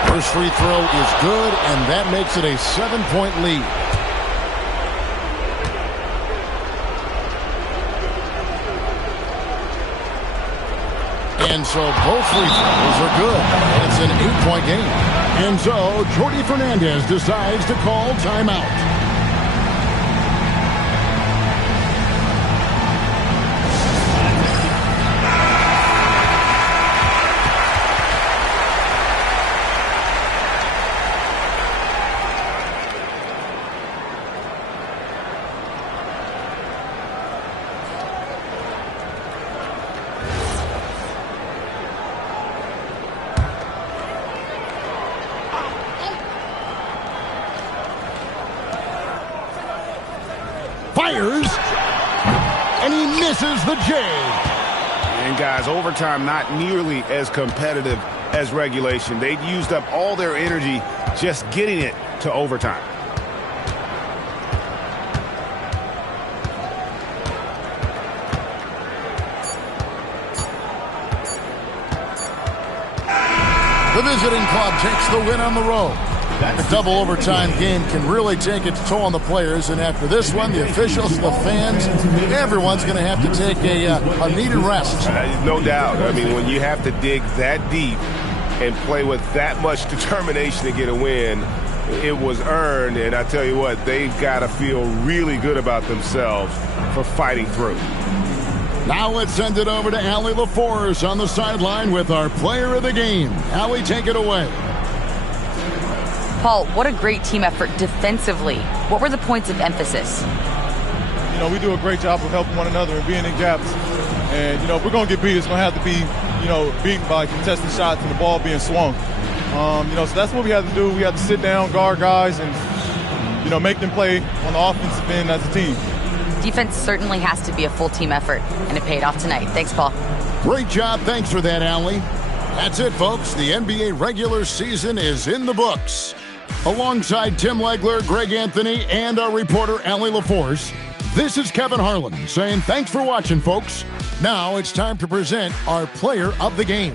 First free throw is good, and that makes it a 7-point lead. And so both free throws are good. It's an 8-point game. And so Jordy Fernandez decides to call timeout. Fires, and he misses the J. And guys, overtime not nearly as competitive as regulation. They'd used up all their energy just getting it to overtime. The visiting club takes the win on the road. The double overtime game can really take its toll on the players, and after this one, the officials, the fans, everyone's going to have to take a needed rest. No doubt. I mean, when you have to dig that deep and play with that much determination to get a win, it was earned, and I tell you what, they've got to feel really good about themselves for fighting through. Now let's send it over to Allie LaForce on the sideline with our player of the game. Allie, take it away. Paul, what a great team effort defensively. What were the points of emphasis? You know, we do a great job of helping one another and being in gaps. And, you know, if we're going to get beat, it's going to have to be, you know, beaten by contested shots and the ball being swung. You know, so that's what we have to do. We have to sit down, guard guys, and, you know, make them play on the offensive end as a team. Defense certainly has to be a full team effort, and it paid off tonight. Thanks, Paul. Great job. Thanks for that, Allie. That's it, folks. The NBA regular season is in the books. Alongside Tim Legler, Greg Anthony, and our reporter, Allie LaForce, this is Kevin Harlan saying thanks for watching, folks. Now it's time to present our player of the game.